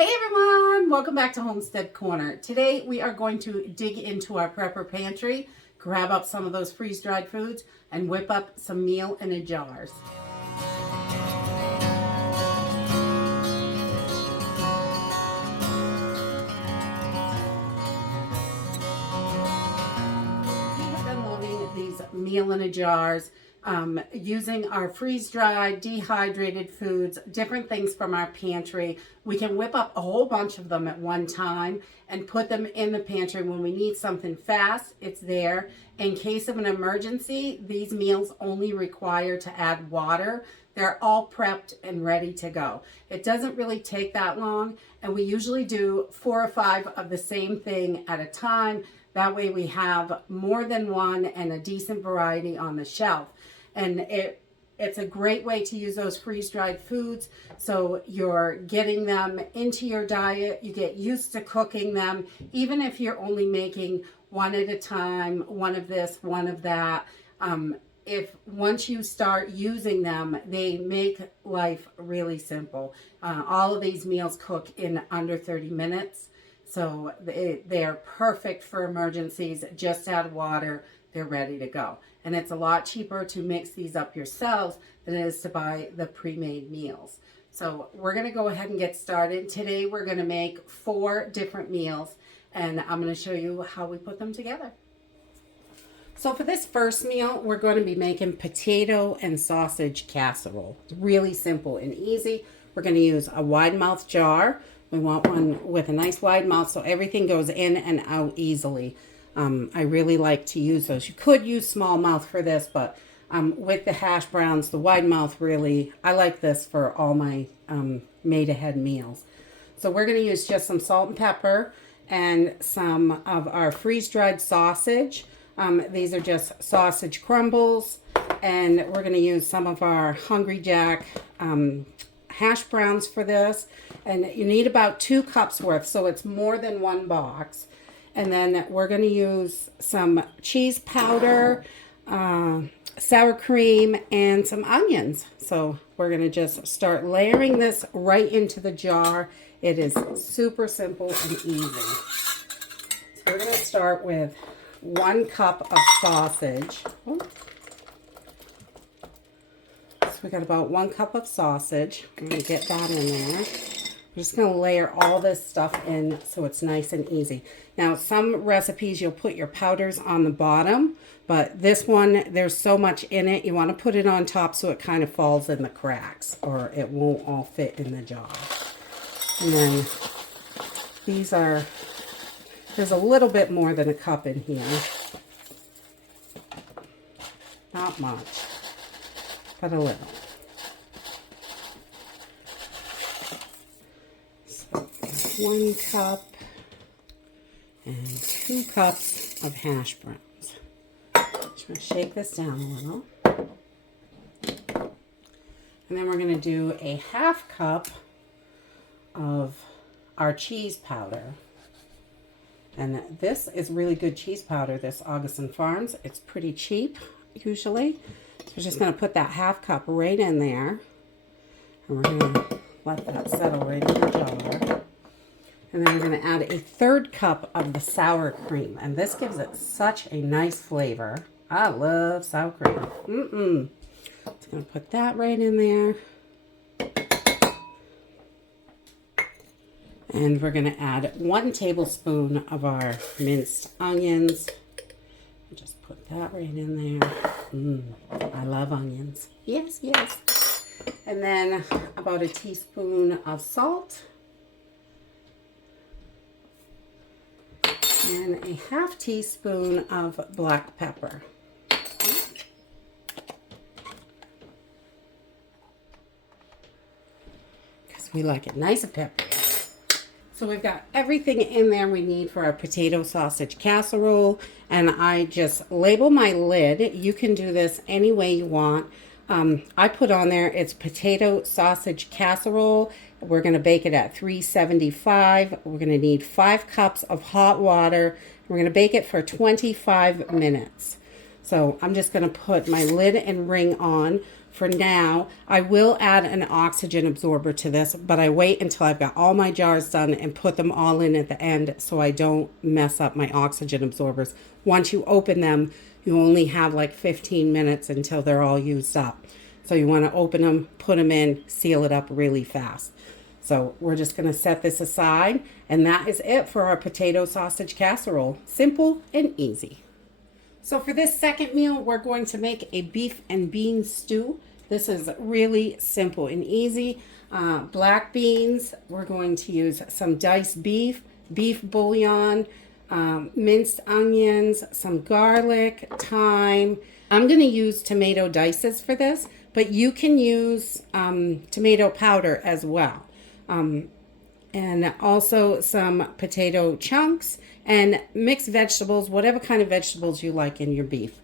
Hey everyone, welcome back to Homestead Corner. Today we are going to dig into our prepper pantry, grab up some of those freeze-dried foods, and whip up some meal in a jars. We have been loading these meal in a jars using our freeze-dried, dehydrated foods, different things from our pantry. We can whip up a whole bunch of them at one time and put them in the pantry. When we need something fast, it's there. In case of an emergency, these meals only require to add water. They're all prepped and ready to go. It doesn't really take that long, and we usually do 4 or 5 of the same thing at a time. That way we have more than one and a decent variety on the shelf. And it's a great way to use those freeze-dried foods. So you're getting them into your diet. You get used to cooking them, even if you're only making one at a time, one of this, one of that. If once you start using them, they make life really simple. All of these meals cook in under 30 minutes. So they're perfect for emergencies. Just add water, they're ready to go. And it's a lot cheaper to mix these up yourselves than it is to buy the pre-made meals. So we're gonna go ahead and get started. Today we're gonna make 4 different meals, and I'm gonna show you how we put them together. So for this first meal, we're going to be making potato and sausage casserole. It's really simple and easy. We're going to use a wide mouth jar. We want one with a nice wide mouth so everything goes in and out easily. I really like to use those. You could use small mouth for this, but with the hash browns, the wide mouth really, I like this for all my made ahead meals. So we're going to use just some salt and pepper and some of our freeze-dried sausage. These are just sausage crumbles, and we're going to use some of our Hungry Jack hash browns for this. And you need about 2 cups worth, so it's more than 1 box. And then we're going to use some cheese powder, sour cream, and some onions. So we're going to just start layering this right into the jar. It is super simple and easy. So we're going to start with 1 cup of sausage. So we got about 1 cup of sausage. I'm going to get that in there. I'm just going to layer all this stuff in so it's nice and easy. Now, some recipes you'll put your powders on the bottom, but this one, there's so much in it, you want to put it on top so it kind of falls in the cracks, or it won't all fit in the jar. And then these are, there's a little bit more than a cup in here. Not much, but a little. So 1 cup and 2 cups of hash browns. Just going to shake this down a little. And then we're going to do a 1/2 cup of our cheese powder. And this is really good cheese powder, this Augustin Farms. It's pretty cheap, usually. So we're just going to put that 1/2 cup right in there. And we're going to let that settle right in the jar. And then we're going to add a 1/3 cup of the sour cream. And this gives it such a nice flavor. I love sour cream. Just going to put that right in there. And we're going to add 1 tablespoon of our minced onions. Just put that right in there. I love onions. Yes, yes. And then about a teaspoon of salt. And a 1/2 teaspoon of black pepper. Because we like it nice and peppery. So we've got everything in there we need for our potato sausage casserole, and I just label my lid. You can do this any way you want. I put on there, it's potato sausage casserole. We're going to bake it at 375. We're going to need 5 cups of hot water. We're going to bake it for 25 minutes. So I'm just going to put my lid and ring on for now. I will add an oxygen absorber to this, but I wait until I've got all my jars done and put them all in at the end so I don't mess up my oxygen absorbers. Once you open them, you only have like 15 minutes until they're all used up. So you want to open them, put them in, seal it up really fast. So we're just going to set this aside, and that is it for our potato sausage casserole. Simple and easy. So for this second meal, we're going to make a beef and bean stew. This is really simple and easy. Black beans, we're going to use some diced beef, beef bouillon, minced onions, some garlic, thyme. I'm going to use tomato dices for this, but you can use tomato powder as well. And also some potato chunks and mixed vegetables, whatever kind of vegetables you like in your beef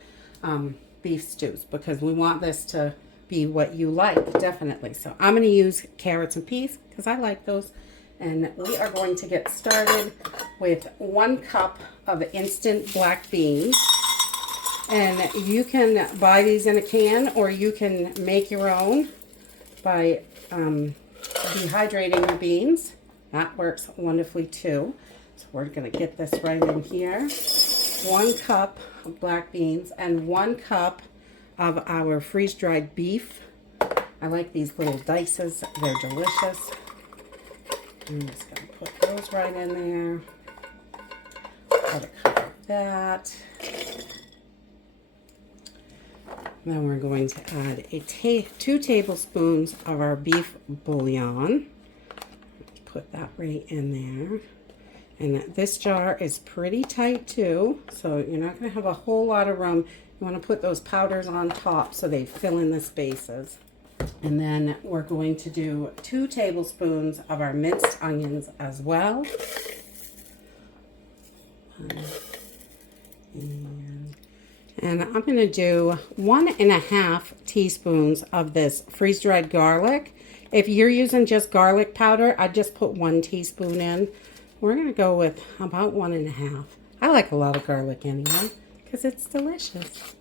stews, because we want this to be what you like, definitely. So I'm going to use carrots and peas because I like those. And we are going to get started with 1 cup of instant black beans. And you can buy these in a can, or you can make your own by dehydrating your beans. That works wonderfully too. So we're going to get this right in here. 1 cup of black beans and 1 cup of our freeze-dried beef. I like these little dices. They're delicious. I'm just going to put those right in there. Got to cover that. Then we're going to add 2 tablespoons of our beef bouillon. Put that right in there. And this jar is pretty tight too, so you're not going to have a whole lot of room. You want to put those powders on top so they fill in the spaces. And then we're going to do 2 tablespoons of our minced onions as well. And I'm going to do 1.5 teaspoons of this freeze-dried garlic. If you're using just garlic powder, I'd just put 1 teaspoon in. We're going to go with about 1.5. I like a lot of garlic anyway because it's delicious.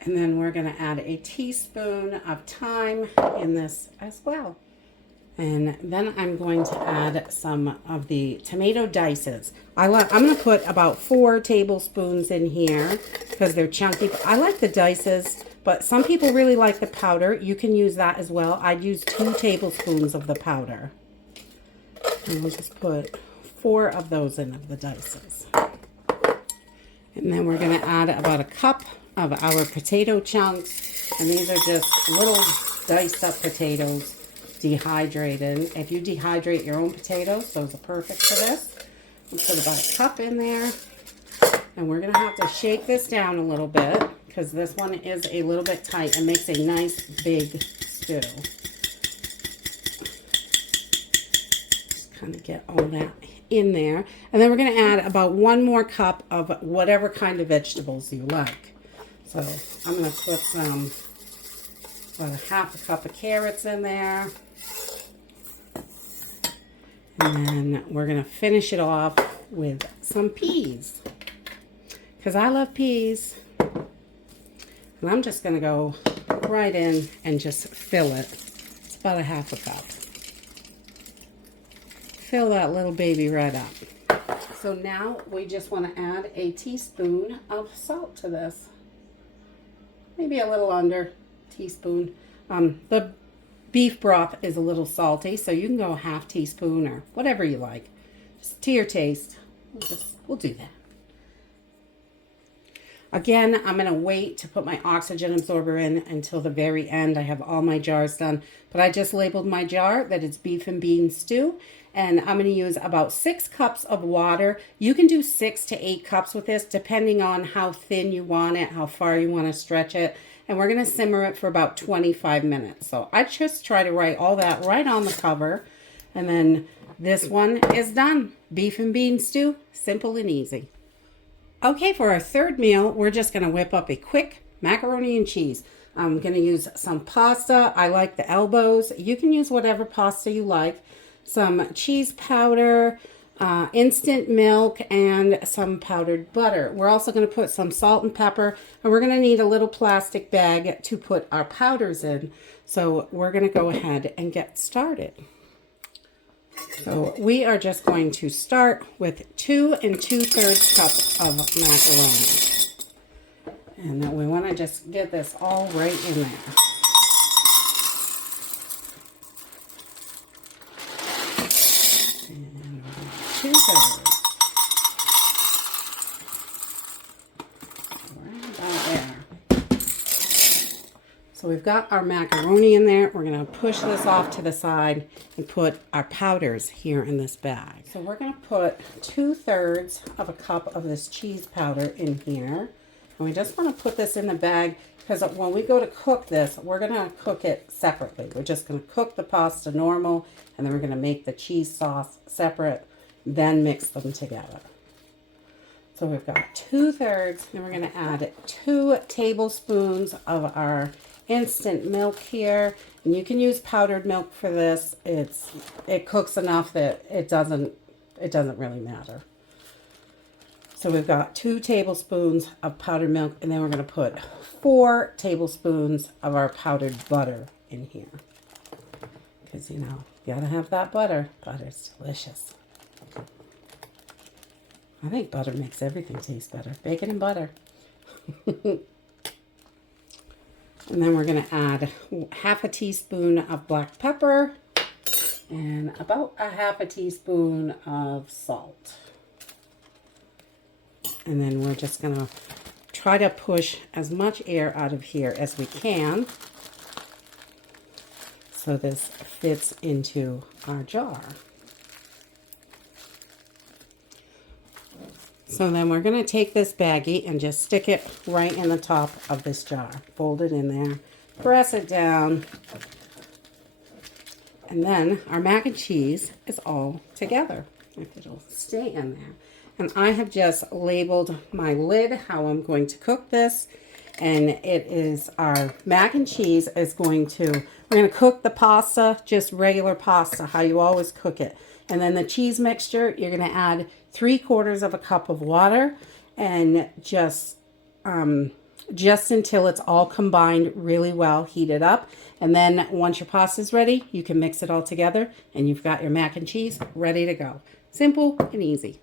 And then we're going to add a teaspoon of thyme in this as well. And then I'm going to add some of the tomato dices. I'm going to put about 4 tablespoons in here because they're chunky. I like the dices, but some people really like the powder. You can use that as well. I'd use 2 tablespoons of the powder. And we'll just put 4 of those in of the dices. And then we're going to add about 1 cup of our potato chunks. And these are just little diced up potatoes, dehydrated. If you dehydrate your own potatoes, those are perfect for this. We'll put about 1 cup in there. And we're going to have to shake this down a little bit because this one is a little bit tight and makes a nice big stew. Just kind of get all that in there. And then we're going to add about 1 more cup of whatever kind of vegetables you like. So I'm going to put some, about 1/2 cup of carrots in there. And then we're going to finish it off with some peas. Because I love peas. And I'm just going to go right in and just fill it. It's about 1/2 cup. Fill that little baby right up. So now we just want to add a teaspoon of salt to this. Maybe a little under teaspoon. The beef broth is a little salty, so you can go 1/2 teaspoon or whatever you like. Just to your taste. We'll do that. Again, I'm going to wait to put my oxygen absorber in until the very end. I have all my jars done, but I just labeled my jar that it's beef and bean stew. And I'm going to use about 6 cups of water. You can do 6 to 8 cups with this, depending on how thin you want it, how far you want to stretch it. And we're going to simmer it for about 25 minutes. So I just try to write all that right on the cover. And then this one is done. Beef and bean stew, simple and easy. Okay, for our third meal, we're just going to whip up a quick macaroni and cheese. I'm going to use some pasta. I like the elbows. You can use whatever pasta you like. Some cheese powder, instant milk, and some powdered butter. We're also going to put some salt and pepper, and we're going to need a little plastic bag to put our powders in. So we're going to go ahead and get started. So we are just going to start with 2 2/3 cups of macaroni. And then we want to just get this all right in there. And 2/3. Right about there. So we've got our macaroni in there. We're going to push this off to the side and put our powders here in this bag. So we're going to put 2/3 of a cup of this cheese powder in here. And we just want to put this in the bag because when we go to cook this, we're going to cook it separately. We're just going to cook the pasta normal, and then we're going to make the cheese sauce separate, then mix them together. So we've got 2/3, then we're going to add 2 tablespoons of our instant milk here. And you can use powdered milk for this. It cooks enough that it doesn't really matter. So we've got 2 tablespoons of powdered milk, and then we're going to put 4 tablespoons of our powdered butter in here. Because, you know, you got to have that butter. Butter's delicious. I think butter makes everything taste better. Bacon and butter. And then we're going to add 1/2 teaspoon of black pepper and about 1/2 teaspoon of salt. And then we're just going to try to push as much air out of here as we can so this fits into our jar. So then we're going to take this baggie and just stick it right in the top of this jar. Fold it in there, press it down, and then our mac and cheese is all together. If it'll stay in there. And I have just labeled my lid how I'm going to cook this. And it is our mac and cheese is we're going to cook the pasta, just regular pasta, how you always cook it. And then the cheese mixture, you're going to add 3/4 cup of water and just until it's all combined really well, heat it up. And then once your pasta is ready, you can mix it all together and you've got your mac and cheese ready to go. Simple and easy.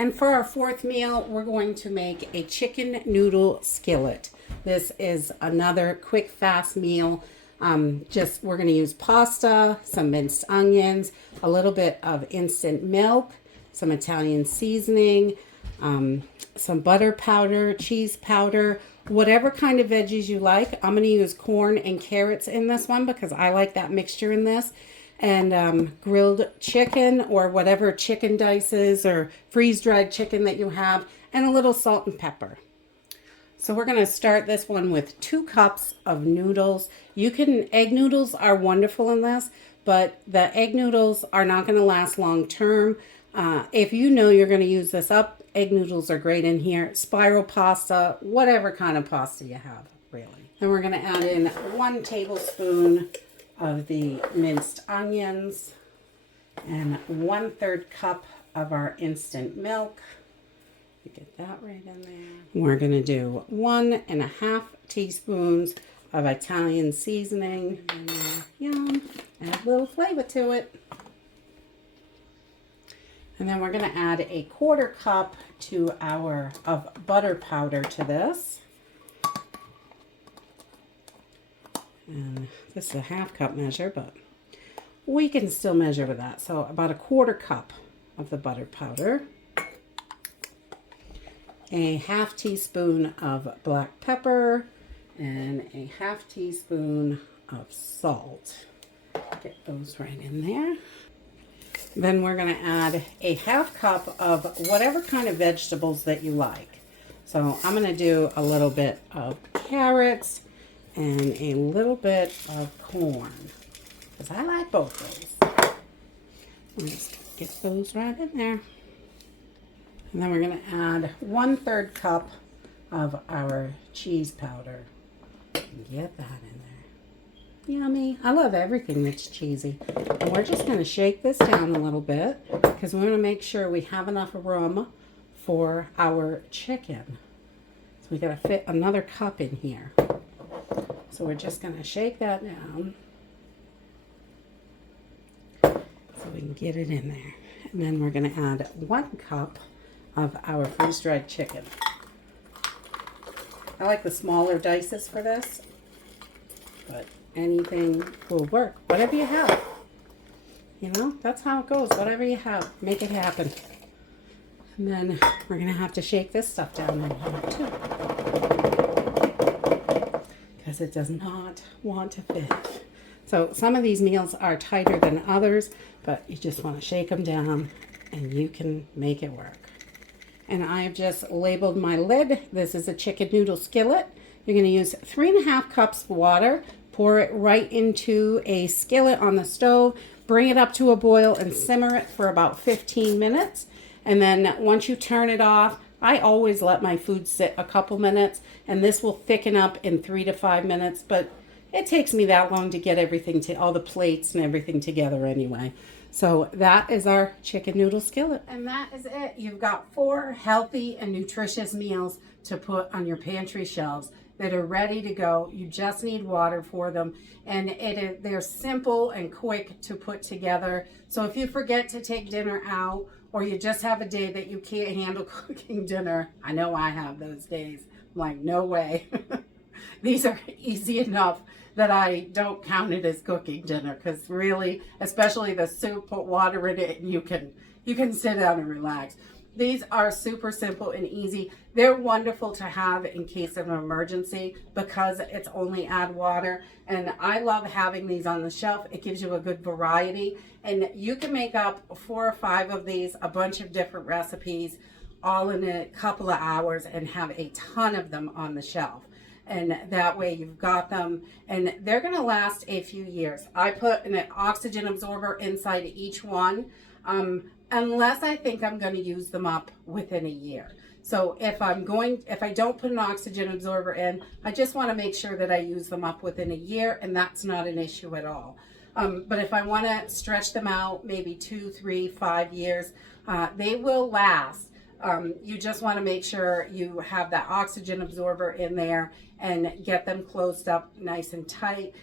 And for our 4th meal, we're going to make a chicken noodle skillet. This is another quick, fast meal. We're going to use pasta, some minced onions, a little bit of instant milk, some Italian seasoning, some butter powder, cheese powder, whatever kind of veggies you like. I'm going to use corn and carrots in this one because I like that mixture in this. And grilled chicken or whatever chicken dices or freeze-dried chicken that you have, and a little salt and pepper. So we're going to start this one with 2 cups of noodles. Egg noodles are wonderful in this, but the egg noodles are not going to last long term. If you know you're going to use this up, egg noodles are great in here. Spiral pasta, whatever kind of pasta you have, really. Then we're going to add in 1 tablespoon of the minced onions and 1/3 cup of our instant milk. You get that right in there. We're going to do 1 1/2 teaspoons of Italian seasoning. Yum. Add a little flavor to it. And then we're going to add 1/4 cup of butter powder to this. And this is a 1/2 cup measure, but we can still measure with that. So about 1/4 cup of the butter powder. 1/2 teaspoon of black pepper and 1/2 teaspoon of salt. Get those right in there. Then we're going to add 1/2 cup of whatever kind of vegetables that you like. So I'm going to do a little bit of carrots and a little bit of corn, because I like both those. Let's get those right in there. And then we're going to add 1/3 cup of our cheese powder. Get that in there. Yummy. I love everything that's cheesy. And we're just going to shake this down a little bit because we want to make sure we have enough room for our chicken. So we got to fit another cup in here. So we're just going to shake that down so we can get it in there. And then we're going to add 1 cup of our freeze-dried chicken. I like the smaller dices for this, but anything will work. Whatever you have. You know, that's how it goes. Whatever you have, make it happen. And then we're going to have to shake this stuff down in here too, because it does not want to fit. So some of these meals are tighter than others, but you just want to shake them down and you can make it work. And I've just labeled my lid. This is a chicken noodle skillet. You're going to use 3.5 cups of water. Pour it right into a skillet on the stove. Bring it up to a boil and simmer it for about 15 minutes. And then once you turn it off, I always let my food sit a couple minutes, and this will thicken up in 3 to 5 minutes. But it takes me that long to get everything, to all the plates and everything together anyway. So that is our chicken noodle skillet. And that is it. You've got 4 healthy and nutritious meals to put on your pantry shelves that are ready to go. You just need water for them. And they're simple and quick to put together. So if you forget to take dinner out, or you just have a day that you can't handle cooking dinner, I know I have those days. I'm like, no way. These are easy enough that I don't count it as cooking dinner, because really, especially the soup, put water in it and you can sit down and relax. These are super simple and easy. They're wonderful to have in case of an emergency because it's only add water. And I love having these on the shelf. It gives you a good variety. And you can make up 4 or 5 of these, a bunch of different recipes, all in a couple of hours, and have a ton of them on the shelf. And that way you've got them, and they're going to last a few years. I put an oxygen absorber inside each one, unless I think I'm going to use them up within a year. So if I don't put an oxygen absorber in, I just want to make sure that I use them up within a year, and that's not an issue at all. But if I want to stretch them out, maybe 2, 3, 5 years, they will last. You just want to make sure you have that oxygen absorber in there and get them closed up nice and tight.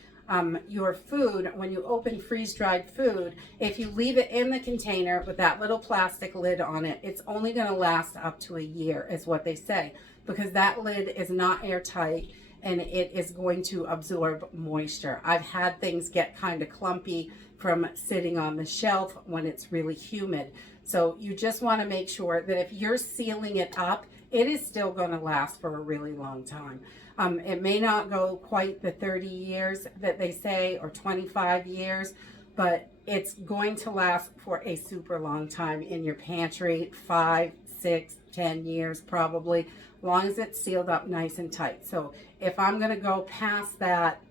Your food, when you open freeze-dried food, if you leave it in the container with that little plastic lid on it, it's only going to last up to a year, is what they say, because that lid is not airtight and it is going to absorb moisture. I've had things get kind of clumpy from sitting on the shelf when it's really humid. So you just want to make sure that if you're sealing it up, it is still going to last for a really long time. It may not go quite the 30 years that they say, or 25 years, but it's going to last for a super long time in your pantry, 5, 6, 10 years probably, as long as it's sealed up nice and tight. So if I'm going to go past that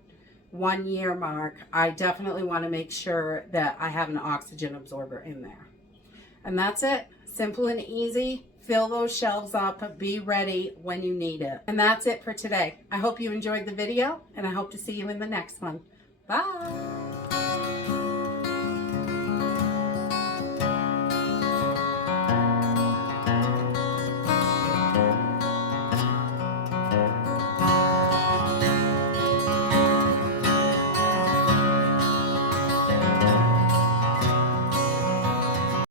1 year mark, I definitely want to make sure that I have an oxygen absorber in there. And that's it. Simple and easy. Fill those shelves up. Be ready when you need it. And that's it for today. I hope you enjoyed the video, and I hope to see you in the next one. Bye.